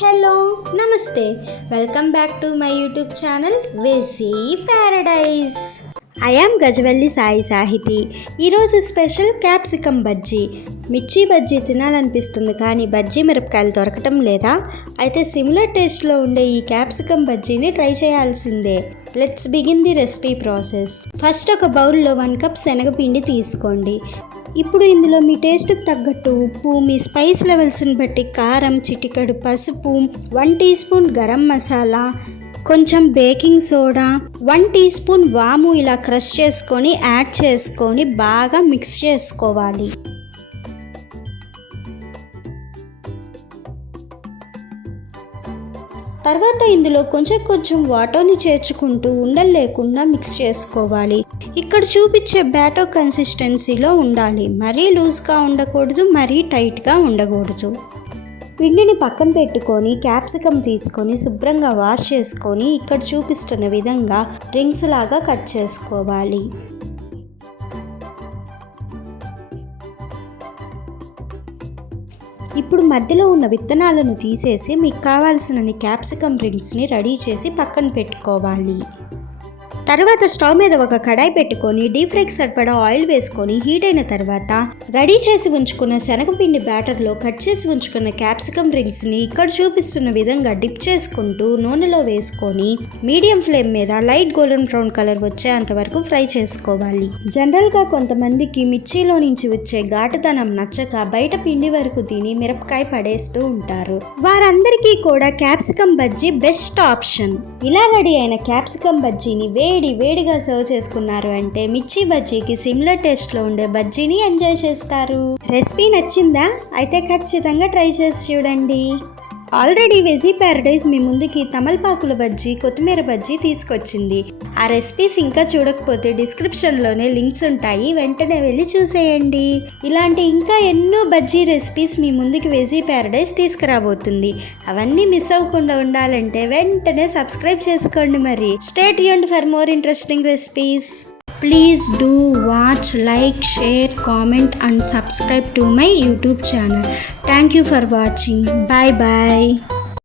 Hello నమస్తే welcome back to my YouTube channel veggie paradise. I am Gajavalli Sai Sahithi. ఈరోజు special capsicum bajji. మిర్చి బజ్జీ తినాలనిపిస్తుంది కానీ బజ్జీ మిరపకాయలు దొరకటం లేదా? అయితే సిమిలర్ టేస్ట్లో ఉండే ఈ క్యాప్సికమ్ బజ్జీని ట్రై చేయాల్సిందే. Let's begin the recipe process. First ఒక బౌల్లో 1 కప్ శనగపిండి తీసుకోండి. ఇప్పుడు ఇందులో మీ టేస్ట్కి తగ్గట్టు ఉప్పు, మీ స్పైస్ లెవెల్స్ని బట్టి కారం, చిటికెడు పసుపు, 1 టీ స్పూన్ గరం మసాలా, కొంచెం బేకింగ్ సోడా, 1 టీ స్పూన్ వాము ఇలా క్రష్ చేసుకొని యాడ్ చేసుకొని బాగా మిక్స్ చేసుకోవాలి. తర్వాత ఇందులో కొంచెం వాటర్ని చేర్చుకుంటూ ఉండలు లేకుండా మిక్స్ చేసుకోవాలి. ఇక్కడ చూపించే బ్యాటో కన్సిస్టెన్సీలో ఉండాలి. మరీ లూజ్గా ఉండకూడదు, మరీ టైట్గా ఉండకూడదు. పిండిని పక్కన పెట్టుకొని క్యాప్సికమ్ తీసుకొని శుభ్రంగా వాష్ చేసుకొని ఇక్కడ చూపిస్తున్న విధంగా రింగ్స్ లాగా కట్ చేసుకోవాలి. ఇప్పుడు మధ్యలో ఉన్న విత్తనాలను తీసేసి మీకు కావాల్సిన క్యాప్సికమ్ రింగ్స్ని రెడీ చేసి పక్కన పెట్టుకోవాలి. తర్వాత స్టవ్ మీద ఒక కడాయి పెట్టుకొని డీప్ ఫ్రైకి సరిపడా ఆయిల్ వేసుకొని హీట్ అయిన తర్వాత రెడీ చేసి ఉంచుకున్న శనగపిండి బ్యాటర్లో కట్ చేసి ఉంచుకున్న క్యాప్సికమ్ రింగ్స్ని ఇక్కడ చూపిస్తున్న విధంగా డిప్ చేసుకుంటూ నూనెలో వేసుకొని మీడియం ఫ్లేమ్ మీద లైట్ గోల్డెన్ బ్రౌన్ కలర్ వచ్చేంత వరకు ఫ్రై చేసుకోవాలి. జనరల్గా కొంతమందికి మిర్చిలో నుంచి వచ్చే ఘాటుతనం నచ్చక బయట పిండి వరకు తిని మిరపకాయ పడేస్తూ ఉంటారు. వారందరికీ కూడా క్యాప్సికమ్ బజ్జీ బెస్ట్ ఆప్షన్. ఇలా రెడీ అయిన క్యాప్సికమ్ బజ్జీని వేడిగా సర్వ్ చేసుకున్నారు అంటే మిర్చి బజ్జీకి సిమిలర్ టేస్ట్లో ఉండే బజ్జీని ఎంజాయ్ చేస్తారు. రెసిపీ నచ్చిందా? అయితే ఖచ్చితంగా ట్రై చేసి చూడండి. ఆల్రెడీ వెజీ ప్యారడైజ్ మీ ముందుకి తమలపాకుల బజ్జీ, కొత్తిమీర బజ్జీ తీసుకొచ్చింది. ఆ రెసిపీస్ ఇంకా చూడకపోతే డిస్క్రిప్షన్లోనే లింక్స్ ఉంటాయి, వెంటనే వెళ్ళి చూసేయండి. ఇలాంటి ఇంకా ఎన్నో బజ్జీ రెసిపీస్ మీ ముందుకి వెజీ ప్యారడైజ్ తీసుకురాబోతుంది. అవన్నీ మిస్ అవ్వకుండా ఉండాలంటే వెంటనే సబ్స్క్రైబ్ చేసుకోండి. మరి stay tuned for more interesting recipes. Please do watch, like, share, comment and subscribe to my YouTube channel. Thank you for watching. Bye bye.